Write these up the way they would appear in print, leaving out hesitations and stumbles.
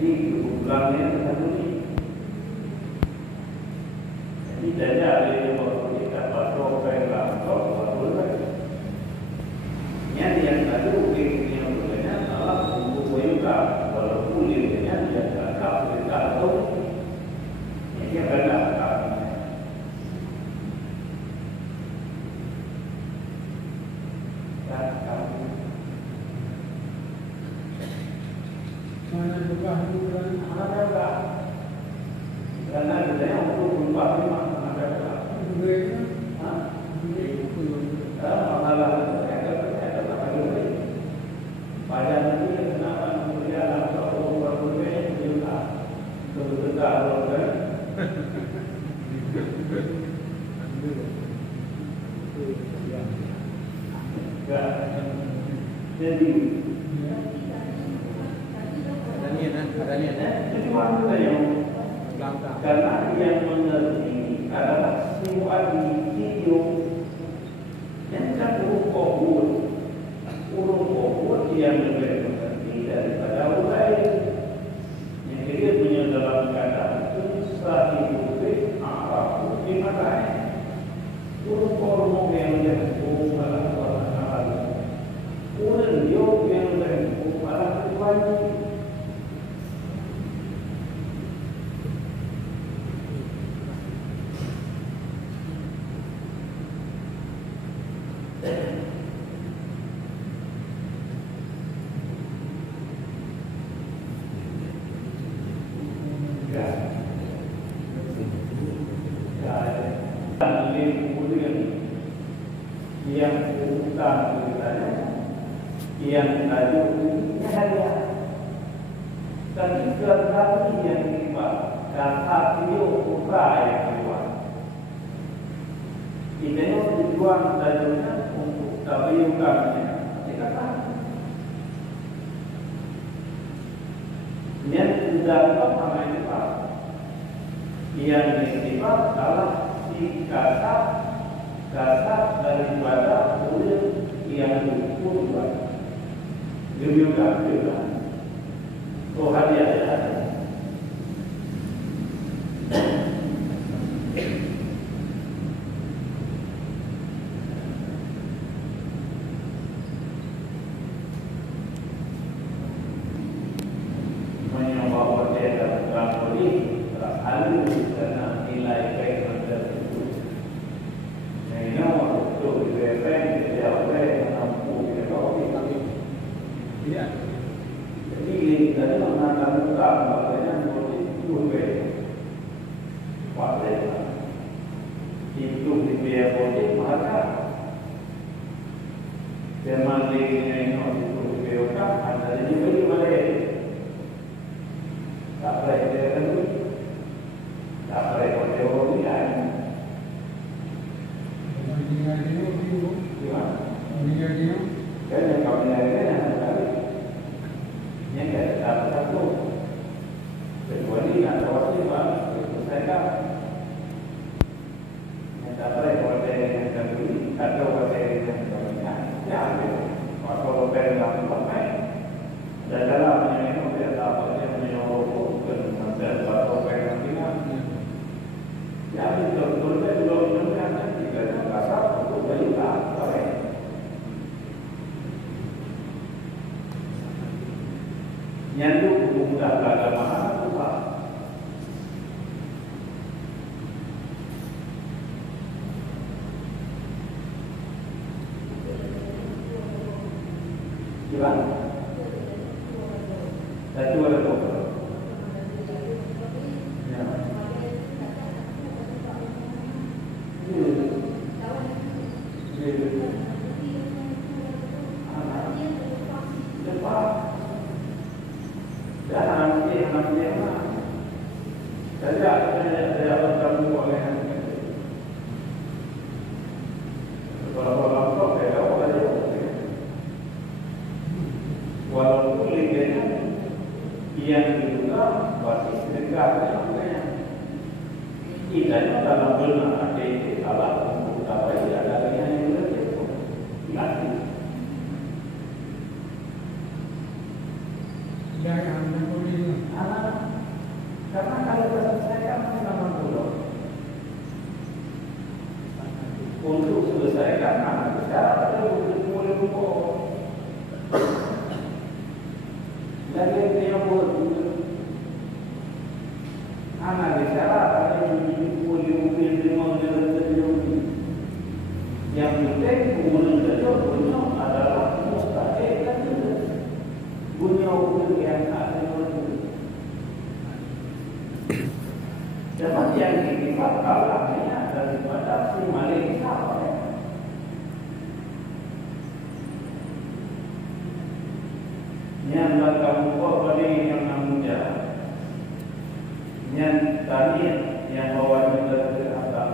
Jadi kebutuhannya satu ni. Jadi tidak ada yang kita pasal pengen kau boleh. Yang tadi mungkin yang berikutnya adalah untuk juga kalau kulitnya dia tak tahu. Ini benar. Mana juga bulan ada karena ada yang untuk berubah memang ada bulan pada nanti kenapa kemudian atau berbeda juga berbeda kan? Jadi jadi mana yang karena yang mengerti adalah simpan video yang cenderung urut yang lebih mengerti daripada orang lain. Yang dia punya dalam keadaan itu strategi apa di mana urut yang lebih malah orang urut yang lebih malah tuan. Yang utang ceritanya yang tajuk ini hadiah tapi kerana yang dibuat kata video putra yang dibuat ini tujuan tajuknya untuk tabayukannya dikatakan yang sudah apa dibuat yang dibuat adalah si kata daripada kulit yang dikurban demikian juga oh hadiah menyebabkan dia dalam kulit halus karena nilai baik tersebut. Jadi kita mengatakan utang maknanya boleh berubah. Pada itu dibiaya boleh maka zaman ini itu dibiaya utang ada di mana tak boleh tak boleh boleh Kaya kau menjadikan yang ada satu kecuali atau siapa selesaikan yang tak boleh boleh yang tertulis atau boleh yang tertulisnya diambil atau boleh dalam pakai dan dalamnya ini boleh dapat yang menyuruh ke masa atau boleh nantinya jadi betul-betul belum menemukan jika yang kasar untuk berita boleh. Yang itu mudah keagamaan Tuhan. Gimana? Satu ada apa? Ya. Walaupun liganya yang juga basis dekatnya kita dalam benar ada salah untuk apa ada yang lebih lagi. Karena kalau selesaikan memang dulu untuk selesaikan secara ada boleh pokok. Jadi dia buat anak bicara ada yang boleh yang penting hubungan kerja punya adalah mustahil dan punya hubungan yang ada. Dapat yang dikifat kalahnya daripada si malik siapa ya? Yang kamu buat pada yang namuja, yang tadi yang bawa kita ke atas.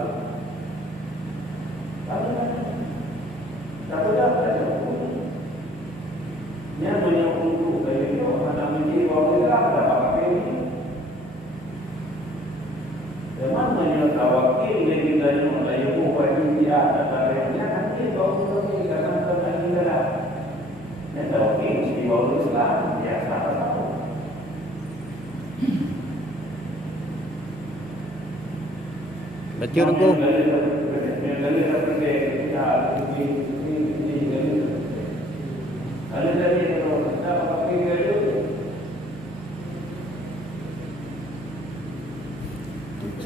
Tapi dapat yang banyak untuk kayu itu ada menjadi bawa kita pakai ini. Memang banyak tawakil yang kita yang layu wajib dia ada nanti bawa kita akan kita. Yang tawakil mesti bawa Islam dia sama-sama. Baca dulu.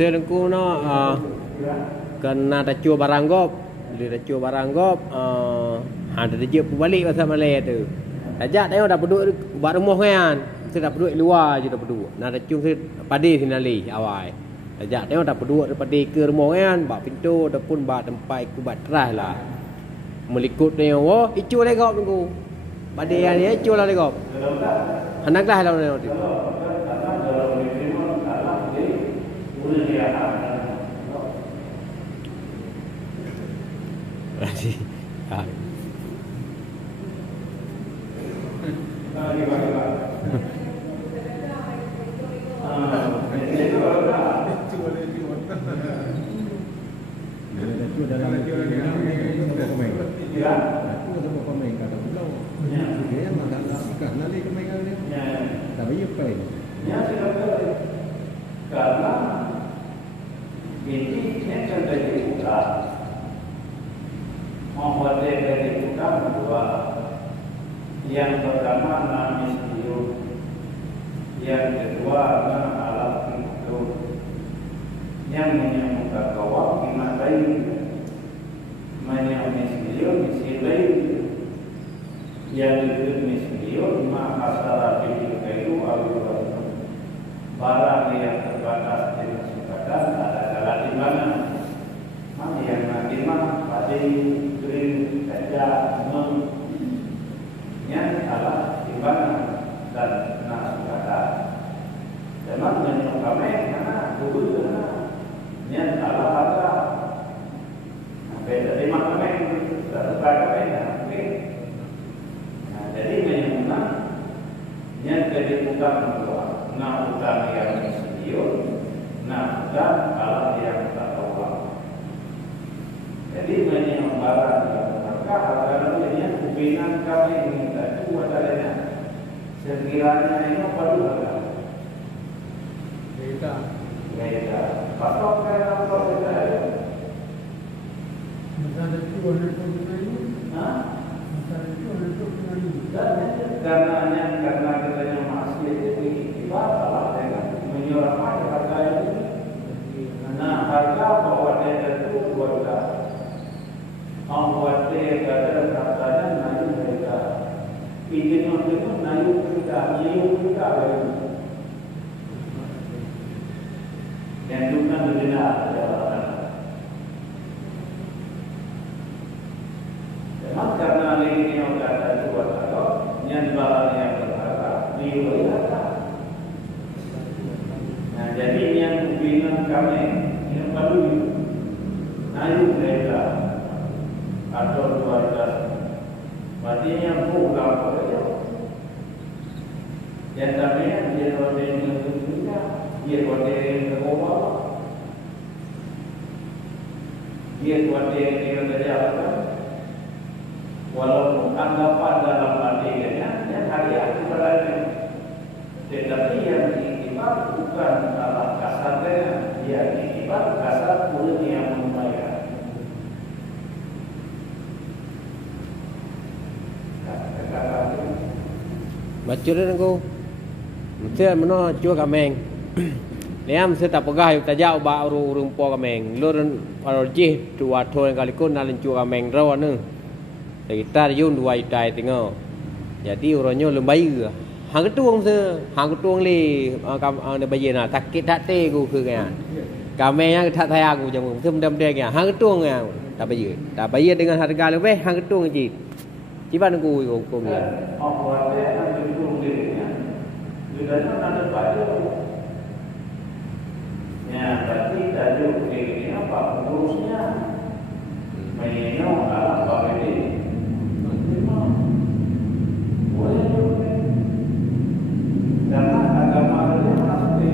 Saya dengku no kena tacu barang gop, dia tacu barang gop, ada dia balik pasal Malay tu. Ajak tengok dah penduduk buat rumah kan, saya dah penduduk luar je dah penduduk. Nak tacu saya padi sini lali awal. Ajak tengok dah penduduk daripada ke rumah kan, bak pintu ataupun bak tempat ikut bak teras lah. Melikut tengok, oh icu lagi gop tunggu. Padi yang ni icu lah lagi gop. Hendak lah dalam tengok tu. Terima karena ini yang terjadi bukan membuat dari bukan dua. Yang pertama namis biu, yang kedua alat itu yang menyambungkan kawat dimakai menyamis biu misilai yang itu misilio mahasara biu kayu alu barang yang terbatas dimasukkan ada kalah di mana yang nanti mah padi green saja yang salah di mana dan nasukada memang menyok kami karena dulu yang salah ada beda di mana kami terus kami jadi menyebutkan yang jadi bukan nah bukan yang studio, nah bukan kalau yang tak tahu. Jadi banyak barang maka agar ini hubungan kami ini tak cukup adanya. Sekiranya ini perlu ada. Beda. Pasal kerana apa beda? Masalah itu ada ini. Masalah itu ada ini. Karena katanya masih jadi salah dengan menyuarakan harga ini. Nah, harga bahwa dia itu dua membuat dia kadang katanya naik mereka. Izin untuk naik kita, nyium kita baru. Yang bukan berbeda jabatan. Memang karena ini yang kata dua kalau yang barang yang berharga dibayar. Nah, jadi yang hubungan kami yang perlu naik mereka atau keluarga, berarti yang bukan bekerja. Yang kami dia boleh menentunya, dia boleh berubah, dia boleh bekerja. Walaupun anggapan dalam artinya yang hari itu berada, tetapi yang bukan salah kasarnya, dia ibarat kasar pun yang membayar. Baca dia aku. Mesti mana cua kameng. Dia mesti tak pegah tak jauh ba urung po kameng. Lurun parojih dua thon kali kun nalin cua kameng raw ne. Kita yun dua itai tengok. Jadi uronyo lembai. Hang ketuang se, hang ketuang li kam ne bayi na takit tak te ku ke kan. Kameng yang tak saya aku jamu. Semdam dia kan. Hang ketuang kan. Tak bayi. Tak bayi dengan harga lebih hang ketuang je. Ciban aku ni. Apa dia yang ketuang dirinya. Judanya ada pada. Ya, berarti tajuk ini apa urusnya? Menyenang alam bapa ini. Boleh juga. Karena agama dia pasti.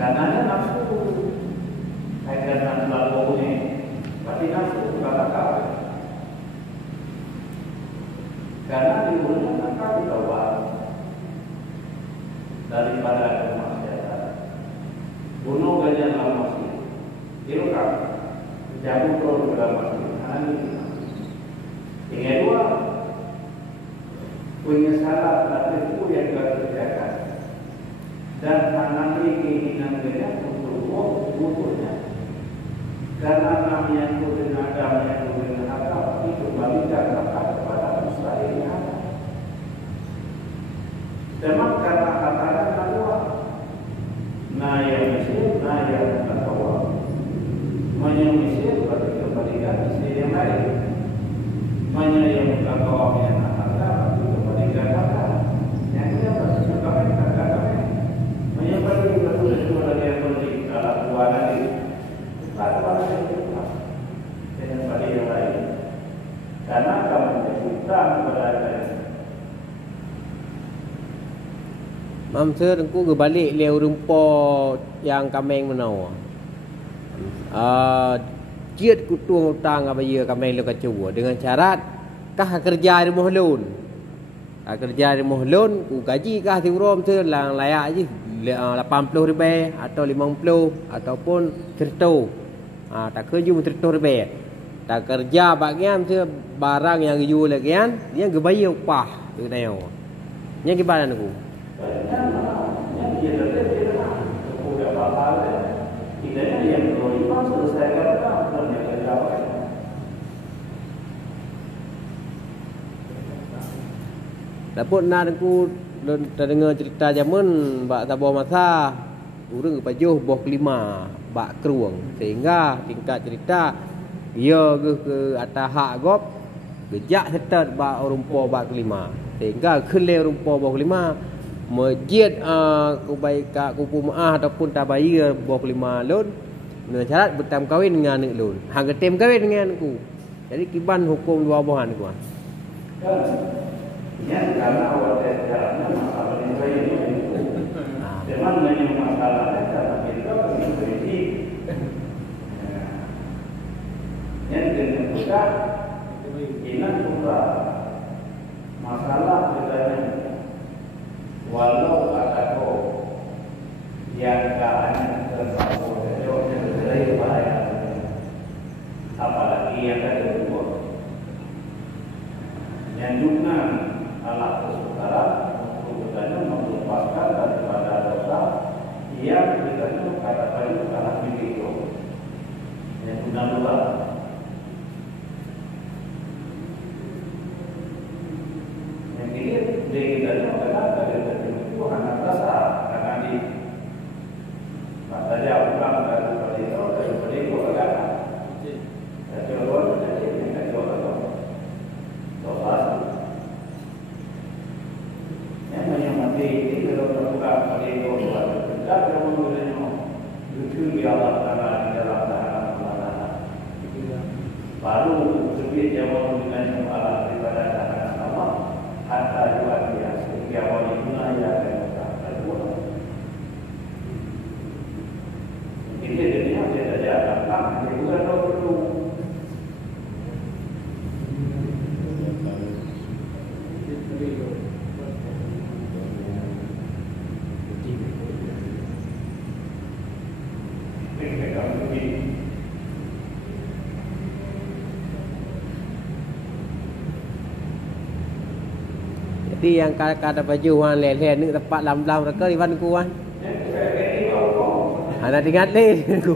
Karena ada nafsu. Karena lalu ini, berarti nafsu kata-kata. Karena dibunuh maka dibawa daripada kemaksiatan. Bunuh gajah dalam masjid. Itu kan jamu pro dalam masjid. Yang kedua, punya salah tertentu yang kita kerjakan dan mengambil keinginan gajah untuk butuhnya. Karena namanya itu dengan agama yang dengan akal itu balikan kepada mustahilnya. Memang karena katakan kedua, naya Mesir, naya Katawa, naya Mesir berarti kembalikan istri yang lain, naya yang Katawa yang akal berarti kembalikan akal. Yang dia berarti kembalikan akal. Naya berarti betul cuma dia beri alat buah lagi. Apa yang kita dengan pada yang lain? Karena kamu menyebutkan kepada lain. Mamsa aku ke balik leo rumpo yang kameng menau. Jiat kutung utang apa ye kameng lo kacau dengan syarat kah kerja di mohlun. Kerja di mohlun ku gaji kah tiurom tu lang layak je 80 ribu atau 50 ataupun 100. Tak kerja pun 100 ribu. Tak kerja bagian tu barang yang jual lagi kan dia gebayar upah tu tanya. Nya gimana aku? Yang dia terdekat kepada bapak dia, tidak yang beriman selesaikan apa yang kerja. Dapat nak aku terdengar cerita zaman bak tabah masa urang kepajuh boh kelima bak keruang sehingga tingkat cerita dia ke atas hak gop gejak setet bak rumpo bak kelima sehingga kelih rumpo boh kelima masjid kebaikan kupu maah ataupun tabayir boh kelima lun dengan syarat bertam kahwin dengan anak lun hang ketem kahwin dengan aku jadi kiban hukum dua bohan aku Yang karena awal jalannya masalah yang saya ini, memang banyak masalahnya karena kita punya kritik. Yang kedua, ini juga masalah bedanya. Walau kata kau yang hanya terpaku yang dari bahaya, apalagi yang kedua, yang juga alat kesaudara untuk bertanya melepaskan daripada dosa yang bertanya kata-kata anak itu yang guna-guna yang ini dikitanya kenapa dari itu anak dasar karena di masa dia ulang daripada itu agama ya coba jadi yang kedua dosa Di yang kata baju wan le ni tempat lam-lam reka di wan ku wan. Ana tinggal le ku.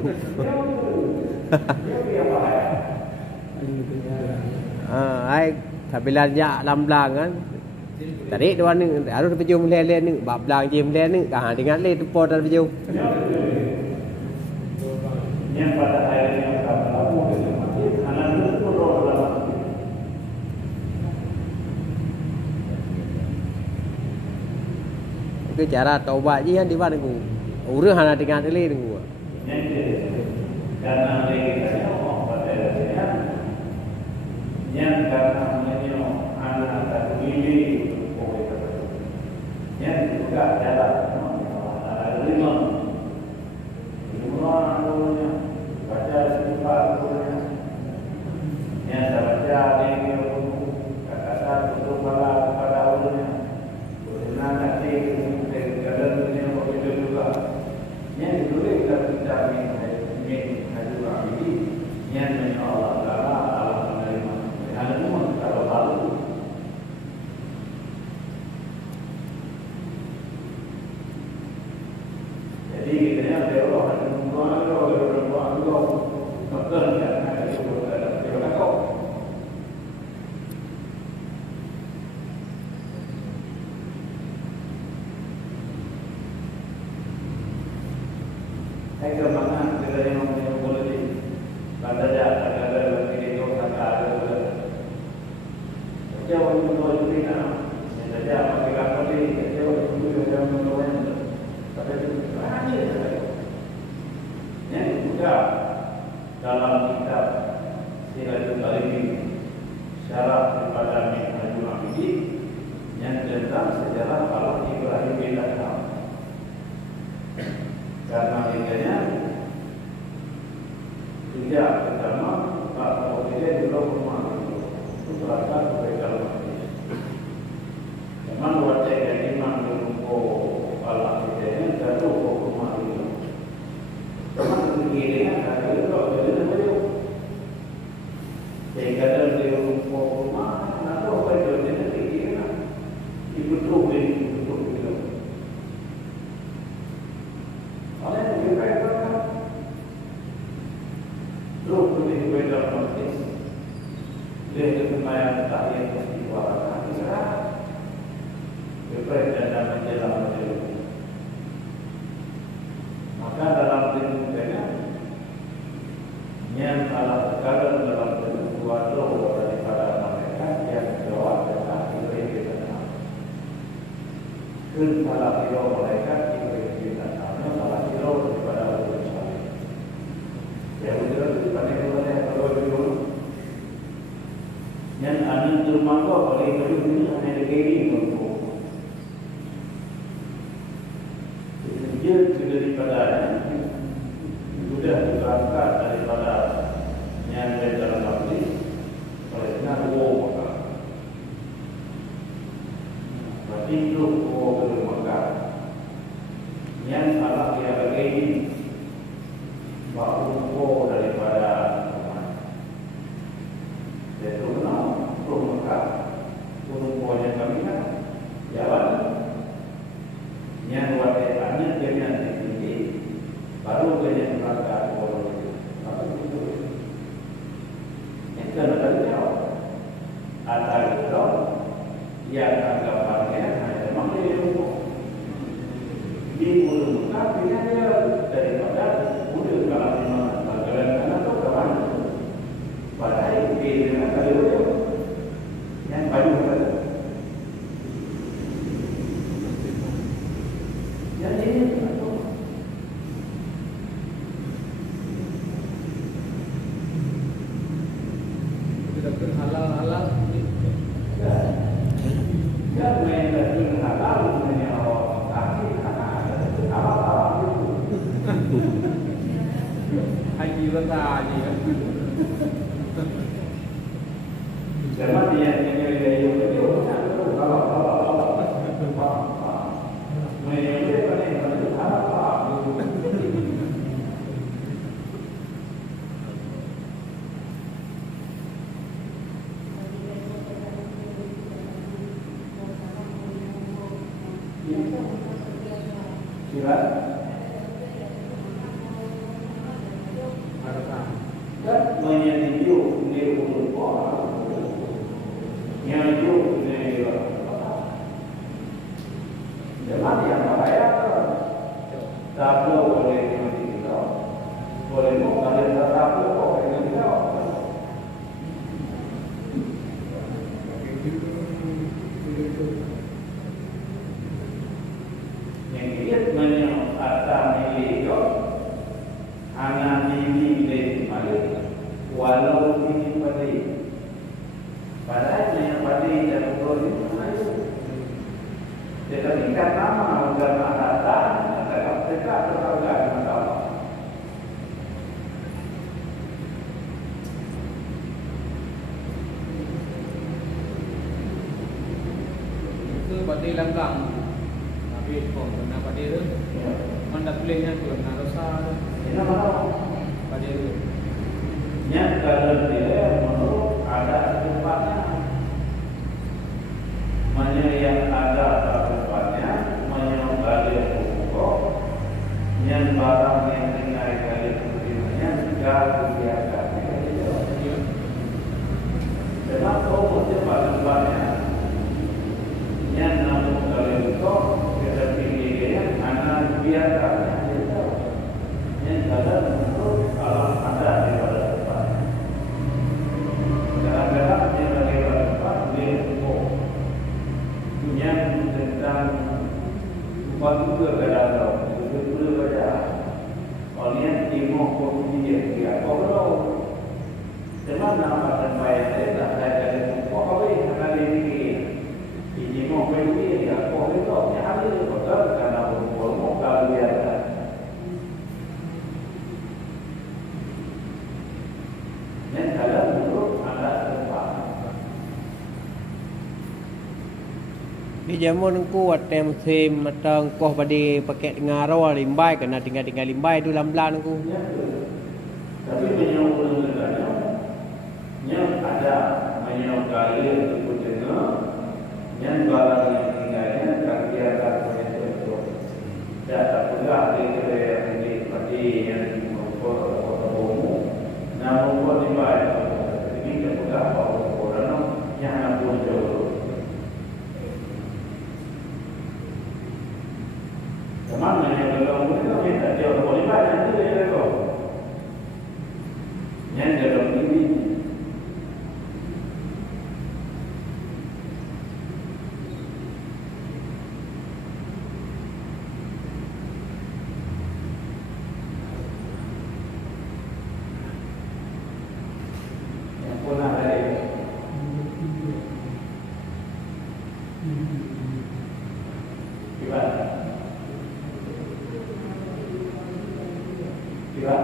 Ai bila ja lam-lam kan. Tarik dua ni harus baju le ni bab lang je le ni tinggal le tempat dalam baju. Yang pada akhirnya kami lakukan itu anak itu berdoa. Cái cara taubat je kan di mana ku. Urang hana dengan le ni ku. Karena kita orang pada yang karena menyo anak tak ini yang juga ada lima anunya baca sifat anunya yang saya baca ini kata-kata untuk pada anunya karena nanti kadang dunia begitu juga yang ditulis dalam kitab ini hadis ini yang menyo Allah Taala Allah menerima hal itu kalau lalu jadi kita ada orang betul kan ada juga kau hai ke mana kita yang boleh pada ada lebih itu kata ada jauh itu juga yang saja pakai kata ini jauh itu juga yang tapi yang juga dalam kitab Siratul Talibin syarat daripada Minhajul Abidin yang tentang sejarah Allah Ibrahim bin Adham karena makanya tidak pertama Pak Presiden juga memahami itu berasal dari dalam memang wajah yang imam berumpo Allah Presiden satu hukuman itu memang begini ada itu sehingga dari rumah atau apa itu jadi kita ikut terus itu. Oleh itu kita terus berpikir dalam konteks dari kemajuan tahun peristiwa kita berpikir dalam menjelang maka dalam lingkungannya yang salah sekali dalam suatu daripada mereka yang jawab tentang diri kita. Salah kira mereka diri kita salah kira daripada orang lain. Yang betul daripada orang yang kalau dulu yang anu termangkau oleh dunia hanya diri untuk dia daripada sudah berangkat daripada yang dari dalam hati oleh karena maka berarti itu maka yang salah dia lagi baru daripada itu kenal maka yang kami kan jalan yang wajahnya dia tinggi baru dia berangkat sebenarnya ada itu yang anggapannya hanya mengirim di ulu tapi dia daripada ulu kalau memang bagaimana karena itu kawan padahal ini dengan kali itu yang paling berat yang ini halal ya main dengan halal dengan orang kaki halal haji bertanya Jangan dia yang itu kalau Sila. Dan menyanyiu ni ulun kuah. Nyanyiu ni jangan yang bahaya. Tak boleh kita. Boleh mau kalian tak boleh kita. Yang dia menyebut atas milik anak milik milik walau ini pada padahal yang pada dan betul itu tetapi karena mengenal data dalam dekat terlalu masalah. Itu pada langgang tapi kau pernah pada itu mana tulisnya tu nak dosa Ini mana? pada itu Yang kalau dia menurut ada tempatnya, mana yang ada tempatnya, mana yang ada pokok, yang barang yang tinggal kali kemudiannya jauh biasanya. Sebab pokok tempat tempatnya, yang namun kali itu kita tingginya anak biasanya. Yang ada menurut alam ada di pada tempatnya. Kadang-kadang dia lagi pada tempat dia pokok. Yang tentang batu kegadaan itu perlu baca. Oleh timur dia dia kalau sebab nama tempat itu dah ada pokok apa yang ada di timur dia pokok itu yang ada betul karena pokok kalau dia ada. Dan kalau menurut anda tempat Di jamun kuat tem sim matang koh pada paket ngaro limbai kena tinggal limbai tu lam-lam ku. tapi menyambung dengannya yang ada menyokali itu dengar yang barang yang tinggalnya kegiatan itu data pula di seperti yang kota umum namun kota limbai ini juga orang yang nak muncul. Mana yang dalam itu kita jauh boleh banyak tu dia tu. Yang dalam ini yang pun ada gimana? Kira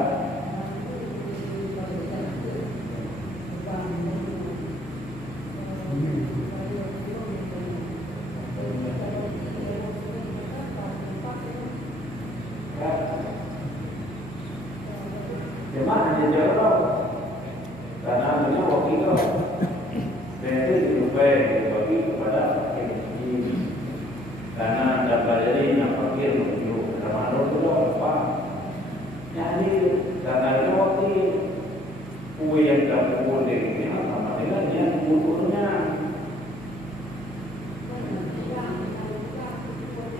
Memang hanya jauh karena hanya waktu itu nanti diubah bagi kepada ini karena dapat jadi yang fakir menuju Ramadan itu apa? Jadi karena itu waktu kue yang terkumpul ini sama dengan yang kumpulnya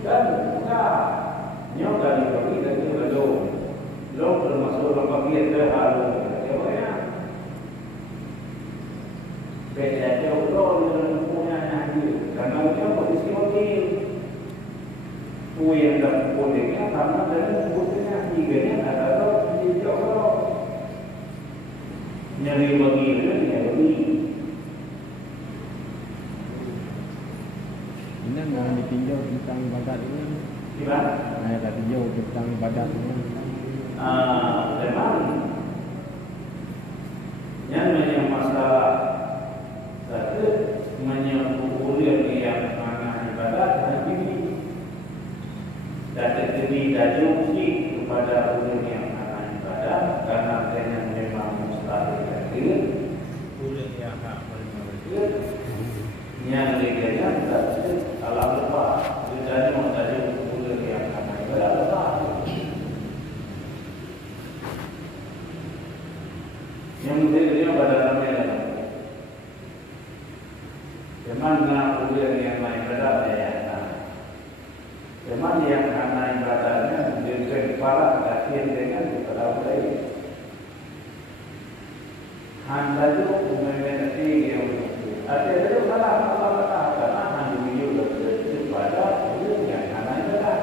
dan enggak nyok dari bagi dari lo termasuk orang bagi itu harus coba beda jauh lo dengan punya nanti karena dia posisi wakil kue yang terkumpul ini karena dari kumpulnya tiganya ada lo di jauh nyari bagi itu nyari Ini nak ditinjau tentang ibadat ini. gimana? Nak ditinjau tentang ibadat ini. Memang yang masalah satu menyambung yang mana ibadat nanti datang demi dajungsi kepada ulun yang mana ibadat karena dengan memang mustahil hadir ulun yang hak yang leganya tak alam lepas jadi mau Cuman nak ujian yang main berat ya. Cuman yang naik beratnya dengan para kasihan dengan kepada lain. Anda tu mengerti yang ada itu salah karena anda video lebih pada yang naik berat.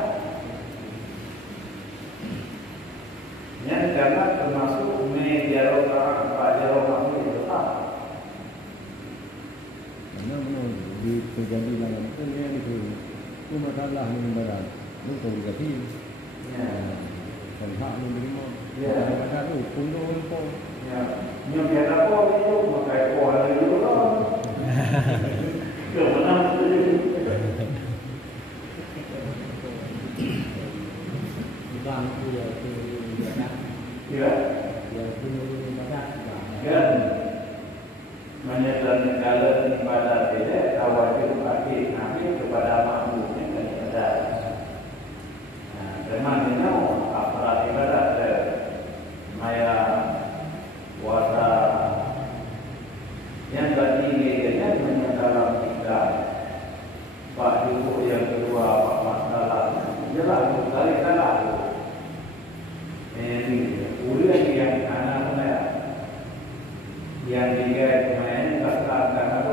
Yang karena termasuk media orang pada orang itu besar. Di terjadi dalam itu ni itu masalah yang berat. Itu komunikasi. Hak yang terima. Masalah tu pundu pun. Nhưng mà nó có cái lúc mà cái quả này lúc đó kiểu một năm Vâng, bây giờ thì menyatakan kalau ibadah tidak wajib bagi nabi kepada makmum yang ada. Memang ini aparat ibadah maya puasa yang ketiga menyatakan kita Pak Joko yang kedua Pak Masalah jelas sekali salah. Ini ulian yang anak-anak yang tiga main katakan apa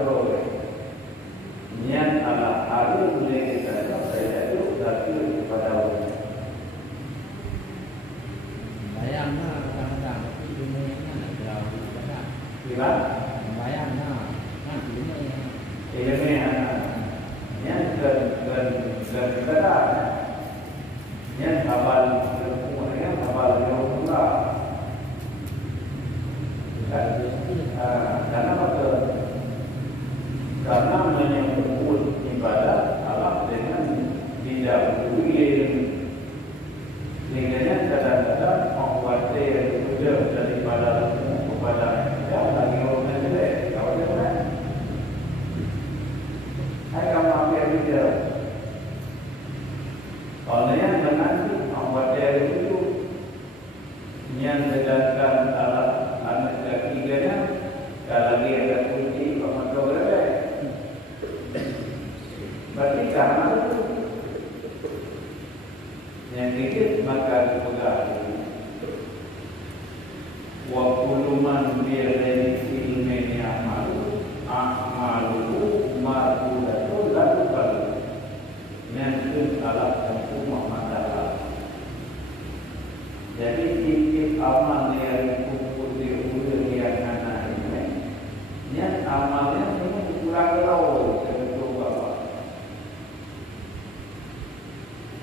niat Allah harus boleh kita saya itu tapi kepada Allah. bayanglah kadang-kadang itu mana jauh kadang. Bila Bayanglah kan ini ilmu yang berat yang hafal ilmu hafal ilmu karena apa? Karena menyebut ibadah Allah dengan tidak boleh sehingga kadang-kadang mengkhawatir jauh daripada kepada yang lagi orang jelek, kau jangan. Hai kamu apa yang dia? Kalau yang menanti mengkhawatir itu yang sedangkan Allah anak ketiganya kalau dia ada kunci pemantau berada. Berarti karena itu yang dikit maka dipegang. Wakuluman biadani ilmeni amalu ma'udatu lalu balu Nanti alat tempuh masalah. Jadi titik amal yang kumpul di ujung yang kanan ini yang amalnya semua kurang jauh sebetul bawah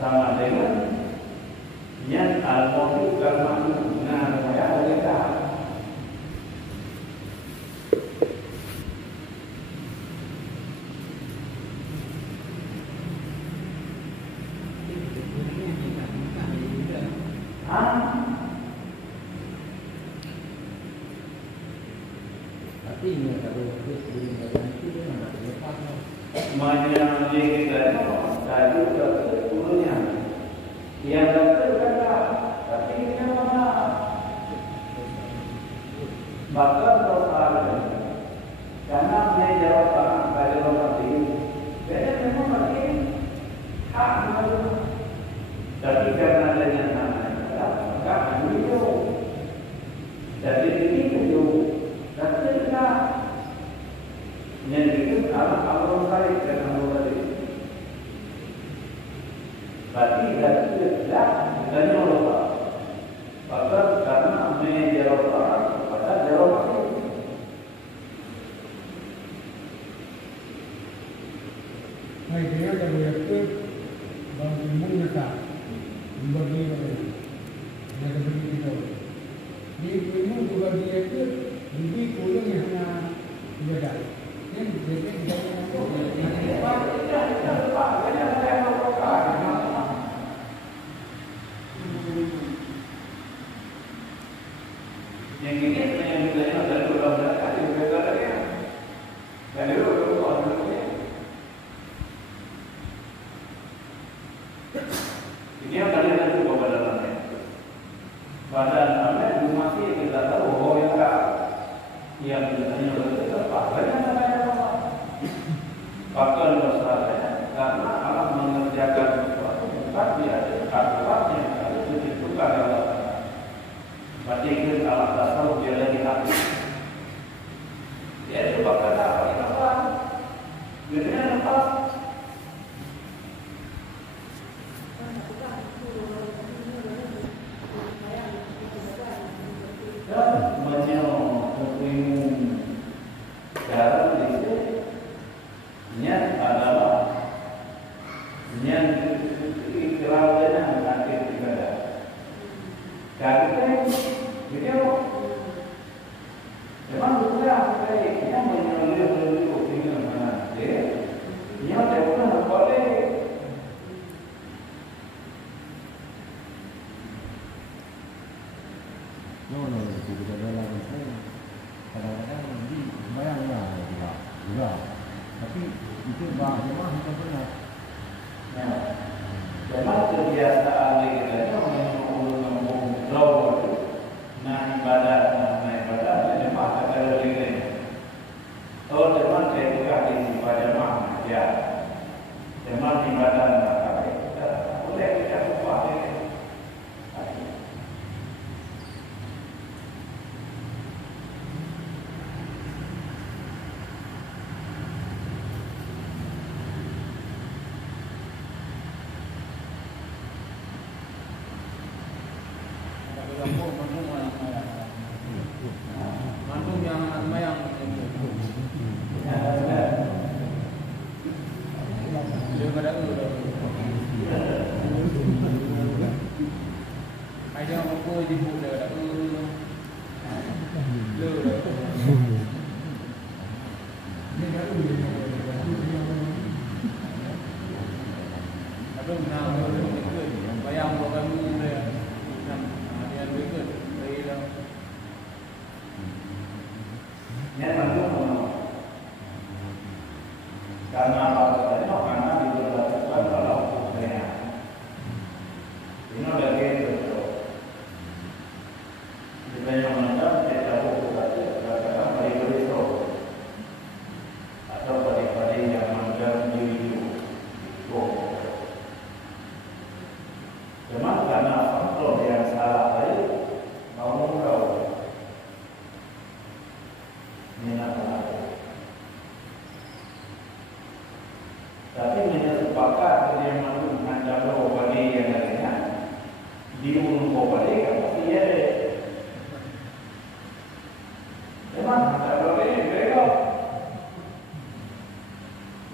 sama dengan yang al-mawdu karmanu namanya mereka. tapi ini kalau sebelum badan itu dia nak lepas lah. Mana yang kita tadi sebelumnya yang terkadang tapi ini mana bakal tersalah karena dia jawab pada orang ini jadi memang bagi hak malu tapi karena dengan namanya maka beliau jadi ini beliau dan ketika yang itu Allah kait dengan Allah tadi. Berarti tidak hanya Allah. Pasal karena menjawab orang pada jawab itu. Hai dia kalau itu bagi muka bagi ada bagi kita. Di ilmu juga dia itu lebih kurang yang beda. Yang jadi yang ini yang kita ada dalam data juga ada ya. Dan itu orang ini yang tadi ada juga badannya. Badan masih kita tahu bahwa yang biasanya berarti apa? Banyak bakal masalah karena Allah mengerjakan sesuatu bukan dia ada aturannya kalau ditentukan Allah. Berarti itu Allah tak tahu dia lagi hati. Dia itu bakal apa? Apa? Dia apa? Mantung yang anak mayang. Daripada itu. Ada apa di buku daripada itu. Ada nama bayang bukan dia. Dia berikut dari dalam. Yang mantu karena apa katanya? Karena diberlakukan kalau hukumnya. Ini udah gitu. Kita yang menetap kita hukum saja. Katakan beri-beri so atau beri-beri yang mengganggu diri. Cuma karena faktor yang salah tadi mau tahu minat apa. Tapi menyerupakan dia mahu menjadi obadi yang lainnya diurung obadi kan pasti ada. Memang ada obadi beda.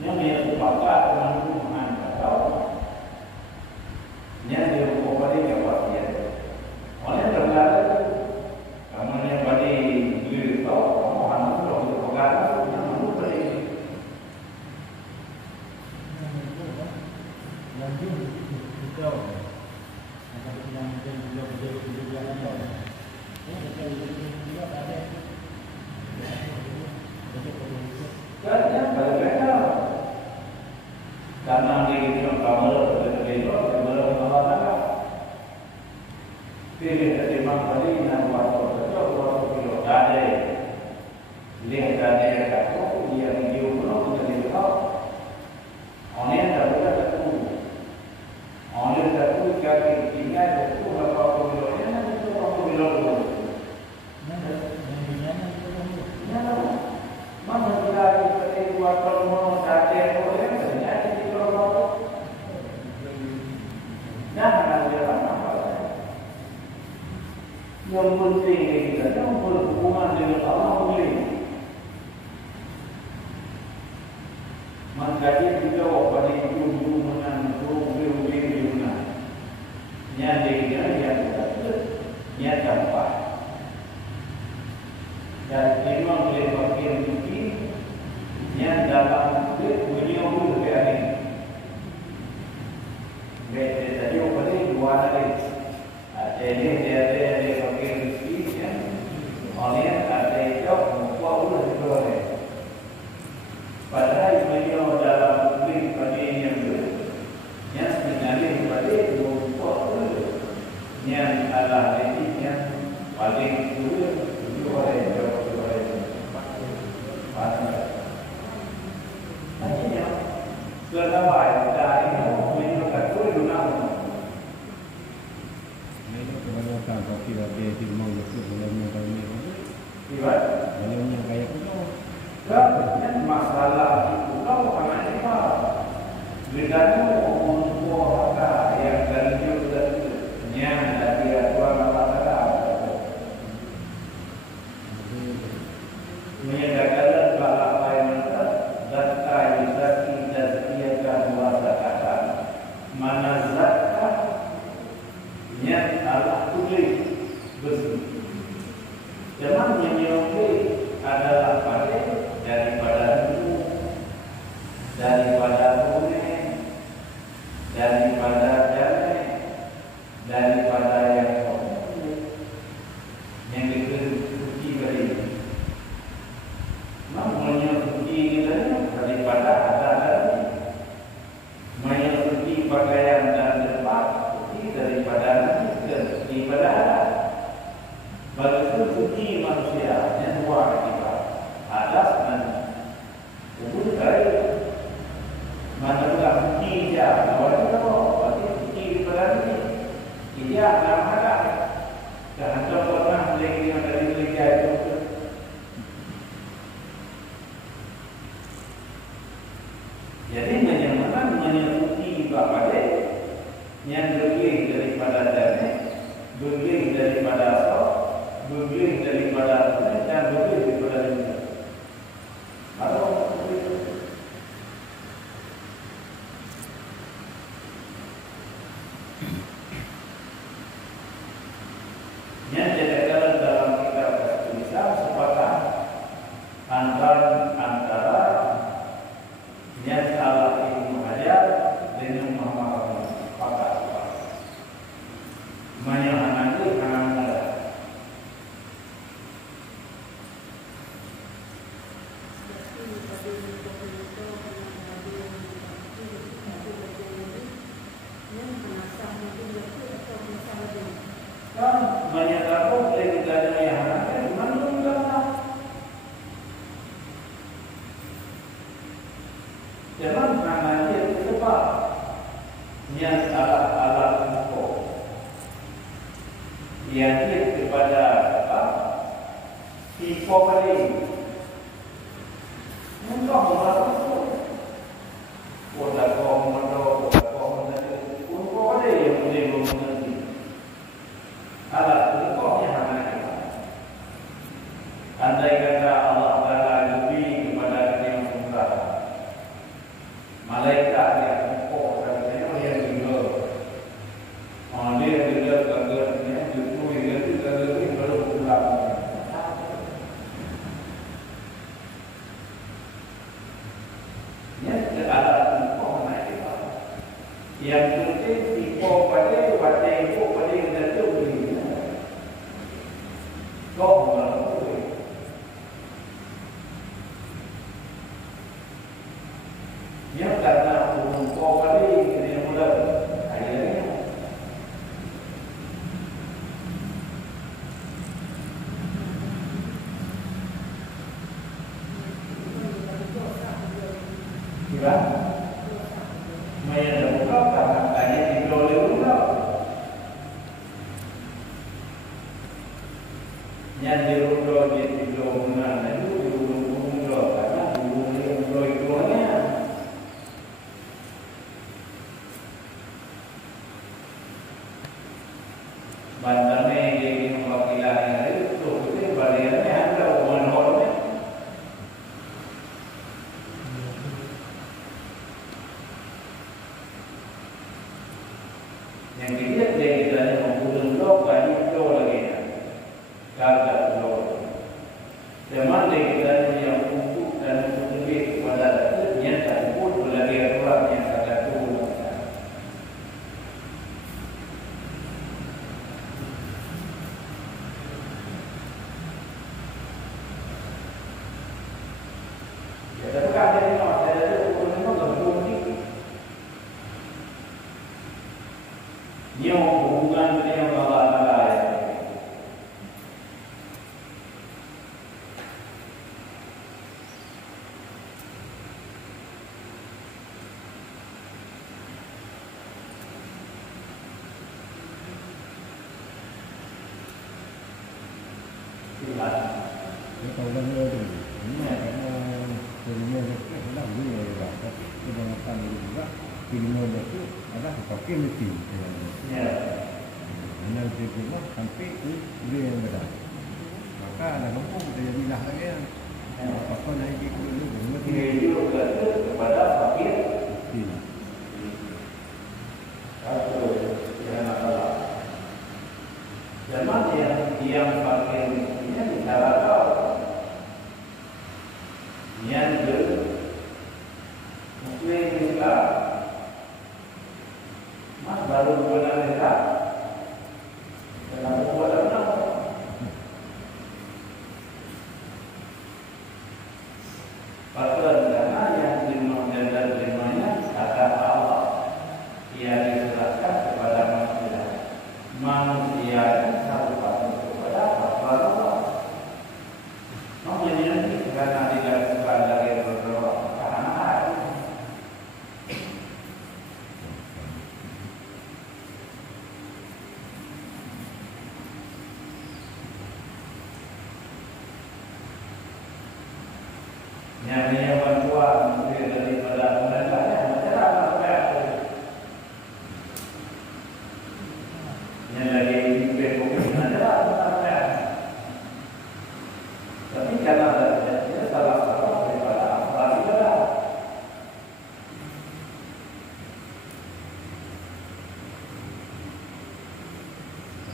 Yang menyerupakan mahu menjadi yang diurung obadi kan pasti ada. Oleh terlalu kamu yang badi diri tahu kamu anak tu untuk pegang yang mahu beri. Kerana berbeza. Karena dia kamu berbeza, berbeza masalah. Pilih dari mana yang waktu kilo ada. Lihat ada satu yang diukur menjadi tahu. Orang tak boleh satu. Orang satu kaki tinggal satu berapa kilo yang itu berapa kilo dulu. Mana kita seperti buat kalau saja boleh terjadi di berapa. Jangan ada apa. Yang penting kita yang berhubungan dengan Allah boleh. Maka dia juga pada itu menang boleh juga. Nyata dia yang nyata apa? Dan memang boleh bagian tinggi yang dalam beliau pun berani. Beda tadi pada dua hari. Jadi dia bagian tinggi yang oleh ada job buat boleh. Padahal beliau dalam beli pada yang sebenarnya pada buat boleh. Kenapa? Dari itu menyebabkan itu nama. Ini kebanyakan kopi dia timang besar dalamnya kali ini. Iya. Dalamnya kayak itu. Dan masalah itu kalau karena apa? Bedanya untuk apa yang dari juga yang dari aturan apa menyatakan bahwa apa yang data yuzaki tazkiyatan wa zakatan mana zakat niat Allah tulis bersih. Jangan menyebut adalah pada daripada itu, daripada kuning, daripada jane, daripada yang dikuci beri. Namanya kuci kita daripada ada dari, menyuci pakaian dan tempat kuci daripada daripada ada. Bagi suci manusia yang dua kita atas dan umur dari mana suci dia awal itu berarti suci berarti dia nama ada jangan pernah lagi yang dari mereka itu. Jadi menyuci bapak yang lebih daripada dana, lebih daripada asal, lebih daripada dan lebih daripada ini. Kalau yang dikatakan dalam kitab tulisan sepakat antara niat Allah Ibnu Hajar dengan Muhammad sepakat. Menyatakan itu karena menyatakan legislasi yang ada di mana juga. Jangan karena dia sebab niat alat hukum yang kepada apa? Hipokali untuk melakukan untuk yang boleh mengerti alat hukum yang mana? Andai kata Allah Taala lebih kepada yang sempurna, malaikat yang hukum dan yang tinggal, dia tinggal kagarnya justru dia tinggal lebih baru pulang. Yang penting tipu pada itu pada yang itu beri. Kau mahu. Yang karena kau pada ini mudah akhirnya. Kira Maya buka karena tanya di oleh buka. Yang di rudo di rudo mana itu di rudo karena di rudo itunya. Bandarnya di wakilannya itu baliannya ada orang-orangnya. Yang kita dia membunuh blok banyak blok lagi ya, karena blok. Zaman kita yang untuk dan untuk lebih kepada itu yang tak pun berlagi aturan yang kata tu. Ya tapi kan dia ada ukuran gabung ni. Yang hubungan dengan Allah Taala. tahu dah dia tu. Ini kerana sebenarnya itu sudah dulu dah. Tapi kebanyakan juga filmnya itu adalah pakai mesin. Ya. Hanya dia sampai ke dia yang benar. Maka ada nombor dia bilah lagi yang apa naik ke dulu. Ini juga kepada fakir. Zaman yang fakir ini bicara tahu, yang Muslim Islam, mas baru benar Islam, dalam buat apa? Pasal karena yang terima dan terimanya kata Allah, ia diserahkan kepada manusia. Manusia harus patuh kepada Allah. Maknanya karena tidak sebagai berdoa karena nyamanya bantuan mungkin daripada pemerintahnya macam apa yang lagi diperlukan adalah apa tapi karena ada salah daripada apa juga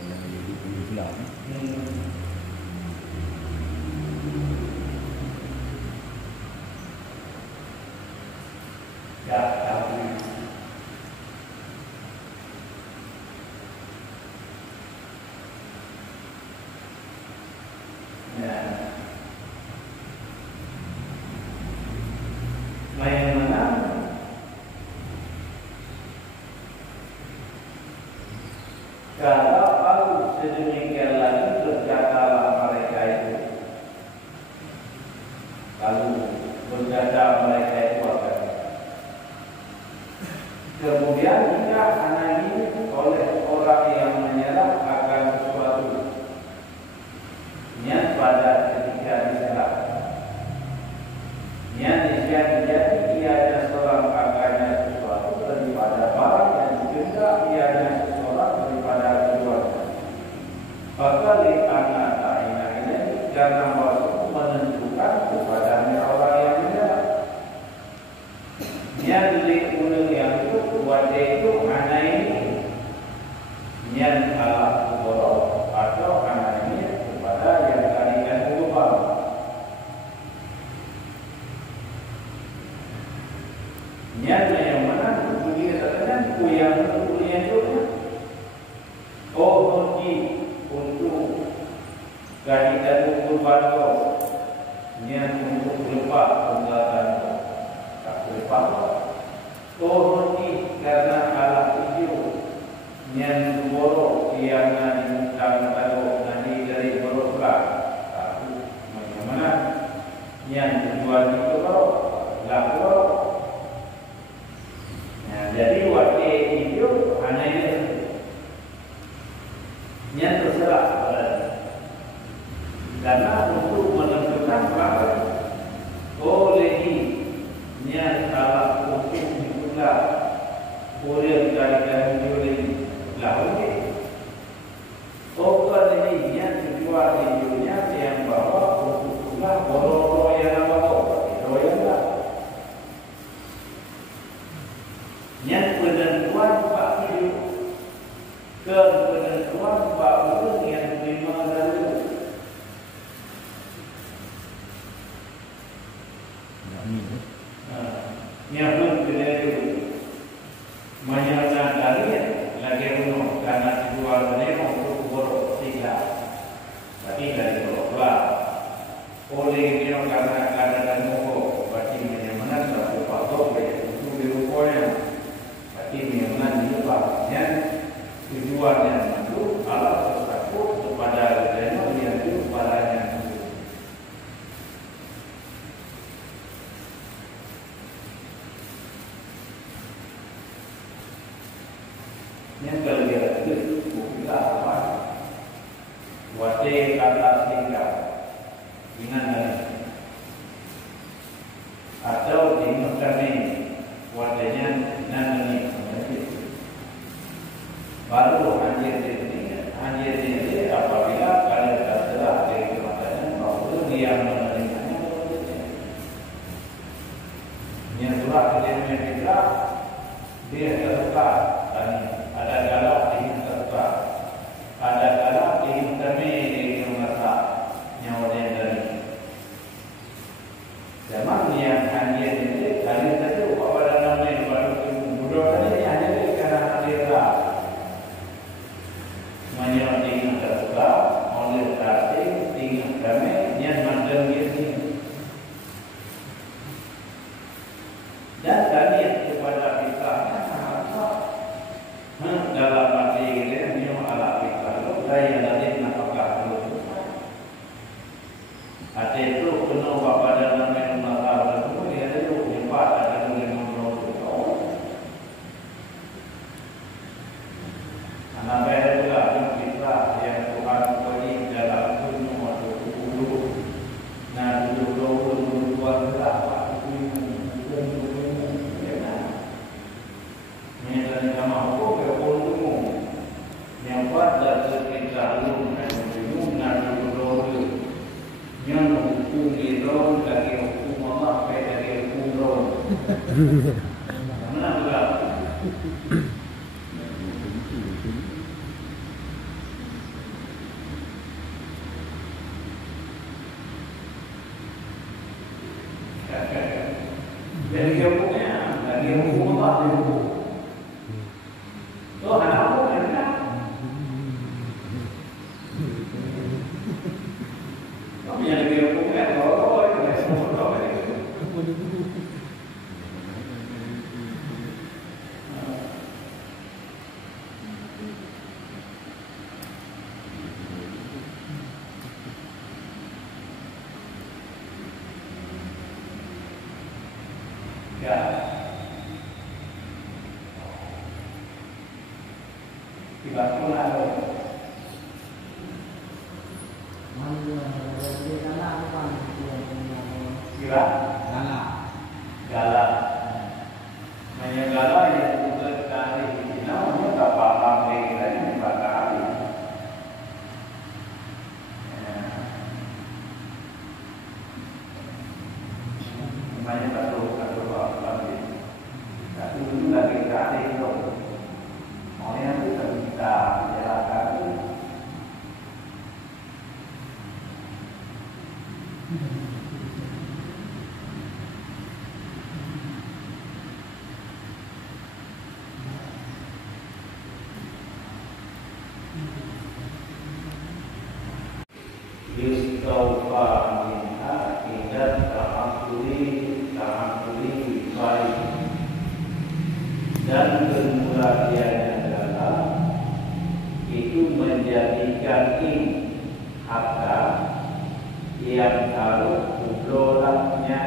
Yang jadi Islam. ya tapi ya main mana kalau sedemikian lagi berkatalah mereka itu kalau berkata mereka itu apa kemudian jika anak ini oleh orang yang menyerah akan sesuatu niat pada ketika diserah niat jadi ianya seorang akannya sesuatu daripada barang yang digenggam ianya seseorang daripada keluarga maka di anak ta'ina ini karena masuk menentukan kepadanya orang yang menyerah niat dilik yang itu buat dia itu anak ini niat Allah kubur atau anak ini kepada yang tadikan kubur niatnya yang mana dia katakan ku yang kuliah juga pergi untuk tadikan kubur niat untuk lepas pengalaman tak lepas pergi karena alat hijau yang borok yang diminta tahu nanti dari borok lah aku mana yang tujuan itu borok lah borok jadi waktu itu hanya ini yang terserah karena untuk menentukan berapa boleh niat alat untuk digunakan boleh dikalikan oleh lalu bukan ini niat tujuan hidupnya yang bawa untuk pula borok yang bawa yang lah niat penentuan pak hidup ke penentuan pak urus yang terima lalu yang pun berdiri menyerahkan kalian lagi uno karena jual mereka untuk borok tiga tapi dari borok lah oleh dia karena moko berarti menyamakan satu faktor untuk dirupanya berarti menyamakan dirupanya tujuannya itu alat sesuatu kepada demo yang itu padanya yang kelihatan itu bukanlah apa. Wajib kata tinggal dengan kami wadahnya nanti baru anjir ini apabila kalian terserah dari kematanya baru dia menerimanya yang telah kejadian kita dia terbuka dan ada galak ingin terbuka ada galak ingin kami ingin merasa nyawa dari zaman yang anjir ini kalian tahu pada namanya baru mudah ini hanya karena dia menyawa ingin terbuka oleh kasih ingin kami yang mandang ini dan tadi kepada kita dalam arti ini ala kita saya nanti apakah itu ada itu penuh pada nama Allah itu dia itu hebat ada dengan Allah anak saya juga kita yang Tuhan beri dalam penuh waktu dulu nah dulu berapa yang nama hukum berpuluh yang buat dari kita belum nanti dulu yang hukum itu dari hukum Allah dari hukum Rom mana juga dari hukumnya dari hukum Allah dari hukum oh, anak aku kan? Kamu yang lebih hukumnya, kalau itu semua ya. Tidak pun ada. Kira? Gala. Hanya gala yang sudah kali ini namanya tak paham lagi tak kali. Namanya satu lagi. Satu dulu lagi kali itu. Maunya itu kita jalankan. Yustawfa minha indah ta'amuli baik dan kemuliaannya adalah itu menjadikan harta yang harus berolahnya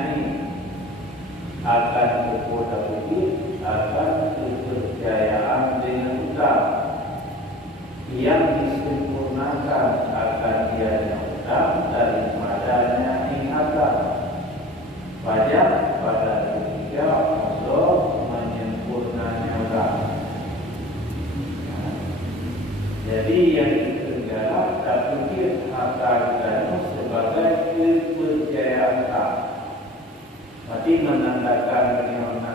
akan kepada bukit akan kepercayaan dengan utang yang disempurnakan akan dianya utang daripadanya ingatan pajak pada ketika untuk menyempurnanya utang. Jadi yang segala tak pikir harta kita sebagai kepercayaan utang. Berarti menandakan bagaimana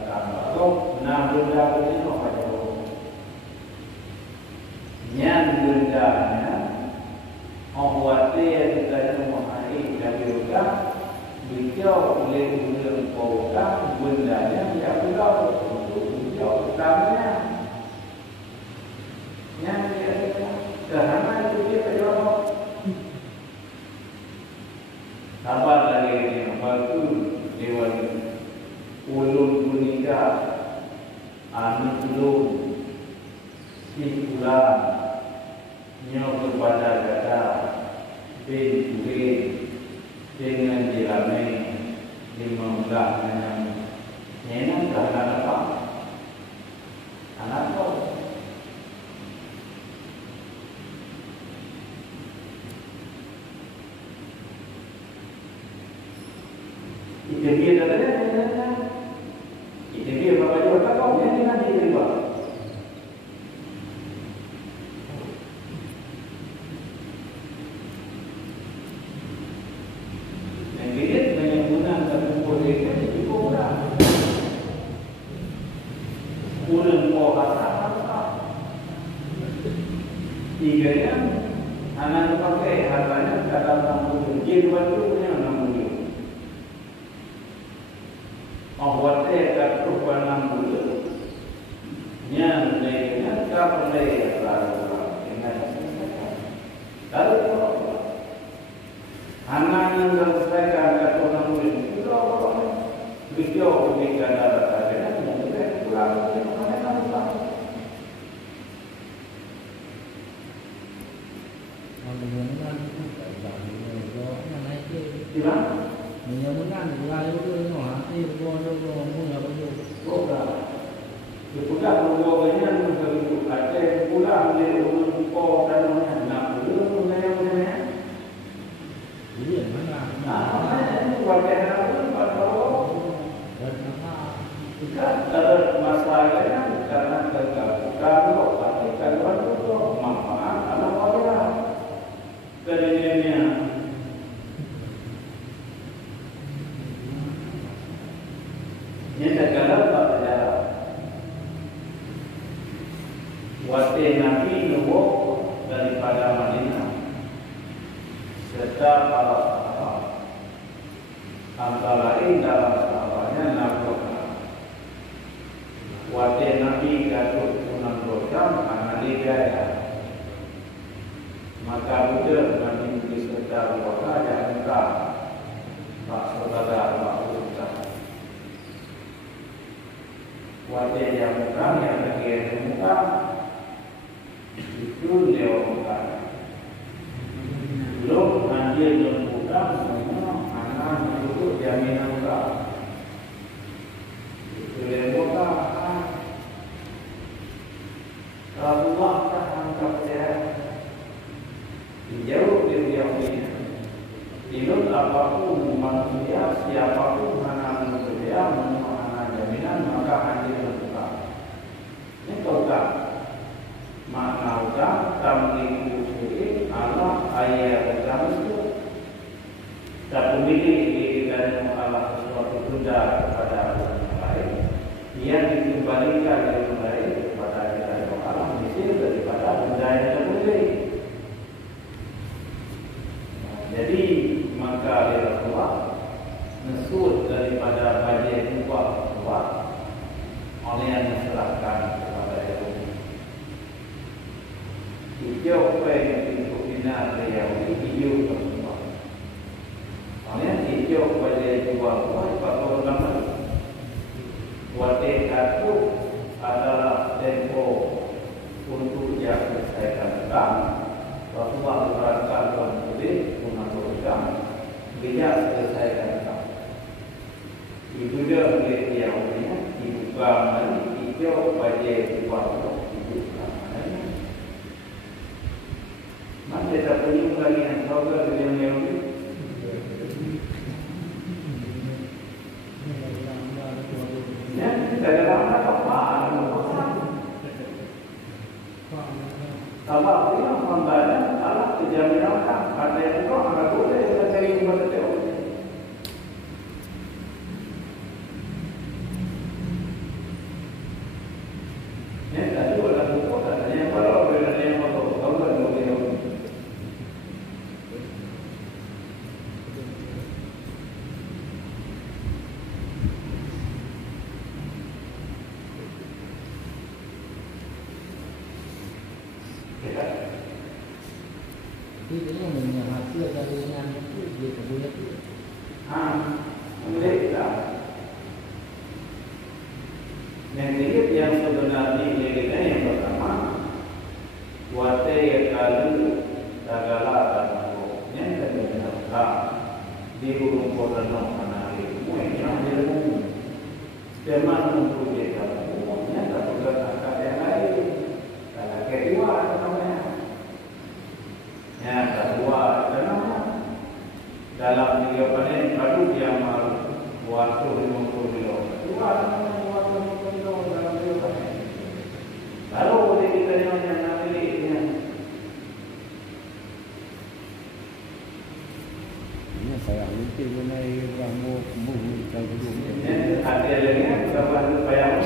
utang baru. Nah, benda ini apa jauh? Yang bendanya awatnya yang kita memahami dari utang, beliau oleh beliau utang bendanya yang beliau untuk beliau utangnya. Yang dia kerana itu dia terjawab. Sabar dari ini, waktu dewan ulun kunika, anak ulun, si ulang, nyawa kepada kata, bin dengan diramai, dimanglah dengan nyenang kerana apa? Anak kau. Jadi dia kata urang po kata tiganya anak pakai harganya kata 60 jin waktunya 60 awate kat rupa 60 nya naiknya kapalai lalu anak yang selesaikan kata 60 itu orang video pemikiran darah mungkin pulang ke mana. Masalahnya karena kegabutan, tapi kalau itu manfaat anak orang kedeniannya. Ini segala tak berjalan. Wate Nabi Nubuh daripada Madinah serta para sahabat antara lain dalam sahabatnya Nabi Wate Nabi Gatot Sunan Gosam Anali Gaya maka Buddha Nabi beserta Wata yang muka Pak Saudara Pak Buddha Wate yang muka yang lagi muka itu dia muka belum nanti dia muka semua anak itu jaminan muka itu dia muka Allah akan angkat dia jauh dari yang ini. Inut apapun manusia, siapapun mana manusia, mana jaminan maka hadir bertukar. Ini tukar. Makna utang tamliku sendiri Allah ayat utang itu tak memiliki dan mengalah sesuatu tunda kepada orang lain. Ia dikembalikan dari lain kepada kita Allah misal daripada benda yang terpuji. Jadi maka Rasulullah nesut daripada bagian dua oleh yang diserahkan kepada Yahudi. Hijau yang untuk bina Yahudi hijau Rasulullah. Oleh yang hijau bagian dua pada nama wate satu adalah tempo untuk yang selesaikan utang. Rasulullah berkata dalam hadis mengaturkan dia selesaikan utang. Ibu dia boleh dia punya ibu bangsa hijau baju buat ibu bangsa. Macam tak punya lagi yang saudara yang Yahudi. Ya, dalam apa? Kalau dia membayar alat kejaminan ada yang itu akan boleh mencari kepada Tuhan. Yang tadi adalah buku katanya yang baru ada yang baru tahu tak boleh. Itu yang hasil dari yang itu dia boleh tu. Mereka yang dilihat yang sebenarnya dilihatnya yang pertama wate kali segala yang kedua di burung kodono mana itu yang ilmu teman untuk kita semuanya tak berkata yang lain kalau kedua namanya yang kedua namanya dalam tiga panen padu yang malu waktu 50 kilo kedua namanya waktu 50 kilo dalam tiga panen lalu boleh kita yang namanya ini saya mungkin mengenai kamu bukan ada lagi berapa banyak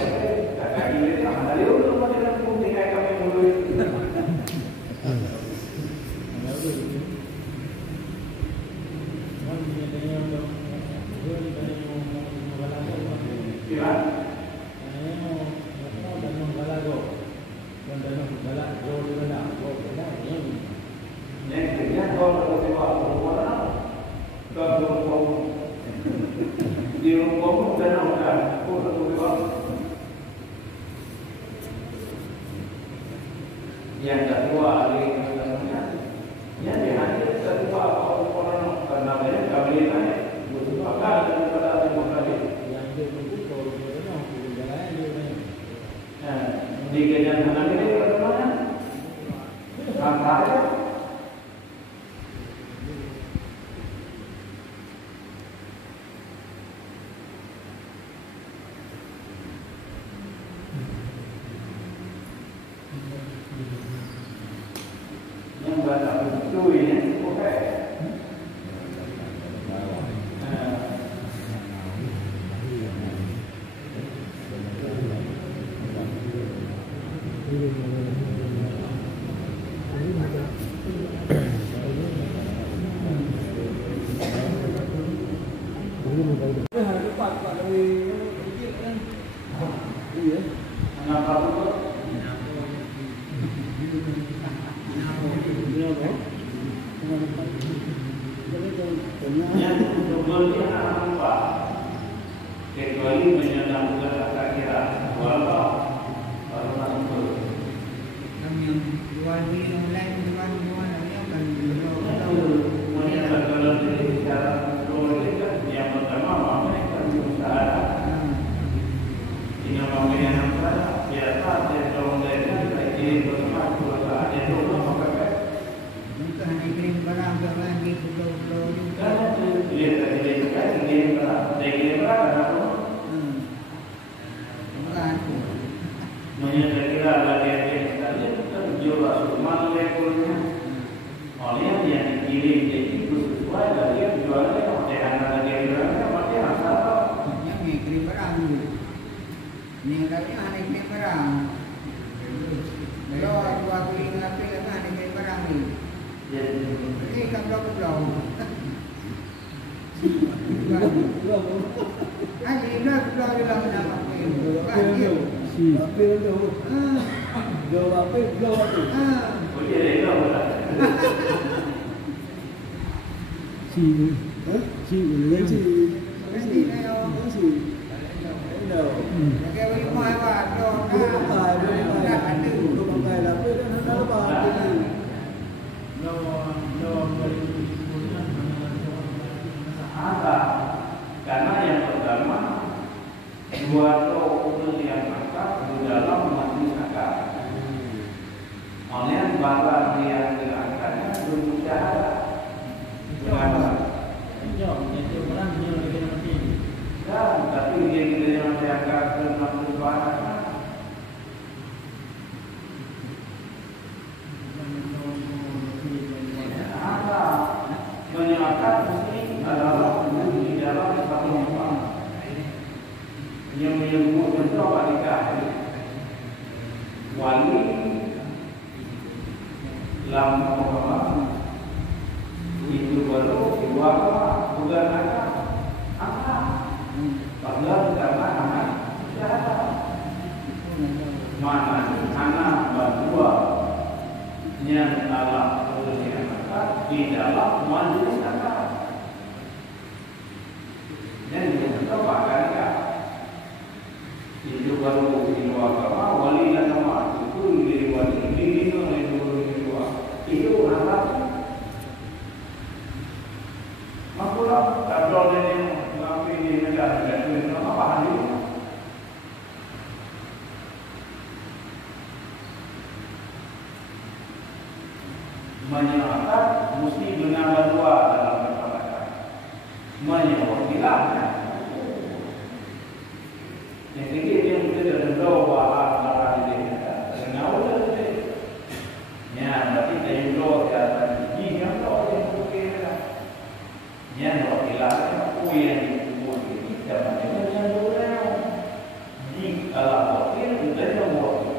Siapa? Yang kena kalau kita berbuat kalau di rumah dan orang pun berbuat yang kedua yang dihadir kedua orang karena banyak kalian maka daripada demokrasi di kenyataan ini bagaimana? Antara yang banyak itu ini okey. Kecuali menyandang kata kira walaupun baru masuk. Yang jual di online jual yang kan Wanita kalau bicara keluarga yang pertama mama yang berusaha. Jika mama yang berusaha biasa dia tolong dia lagi bersama keluarga dia tolong apa bukan hanya kirim barang lagi pulau-pulau juga. Dia tadi kan kirim barang, dia kirim barang apa? Menyadari lagi yang sekali terjual rumah lekulnya. Oleh yang dikirim jadi sesuai dari yang jualnya, oleh anak lagi yang jualnya masih asal. Yang kirim barang, ni lagi anak kirim barang. Kalau dua kali ngapain kan anak kirim barang ni. Ini kan pulau. Ani dah pulau dalam nama kirim. Si apa tu? Jawab apa? Jawab apa? Boleh dia lah. Si boleh si. Mesti ayo. Si. Đâu? Cái bagi mai buat dong. Dah ada. Kau pakai apa? Dah apa? Apa? Karena yang pertama dua tokoh yang maka di dalam masyarakat. Oleh barang yang diangkatnya berusaha. Kenapa? Dan tapi dia kita yang diangkat ke masyarakat. Apa? Menyangkat ini adalah di dalam satu orang yang menyebut beberapa nikah wali lama itu baru dua bukan anak padahal karena anak siapa mana anak berdua yang Allah di dalam majelis akad dan kita bahkan itu baru ilmu agama wali dan nama itu dari wali ini itu apa? Makulah kalau dia mengambil di negara itu apa hal ini? Menyatakan mesti benar dua dalam perkatakan menyewakilkan. Yang tinggi dia mungkin ada dua bahasa ini. Kenapa dia? Ya, berarti dia dua kata ini yang dua yang mungkin lah. Yang dua kilas yang yang mungkin kita macam yang dua. Jika mungkin kita yang mungkin.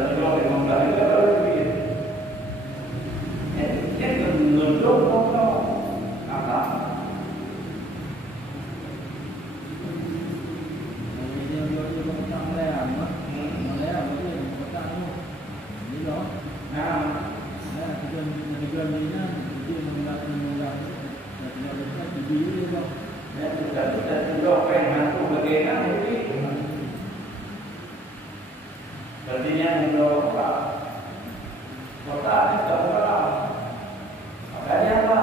Dan juga memang dari kalau dia menunduk pokok kakak. Dan juga pengen tu bagaimana ini. Artinya untuk kota itu orang makanya apa?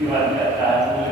Gimana tak tahu?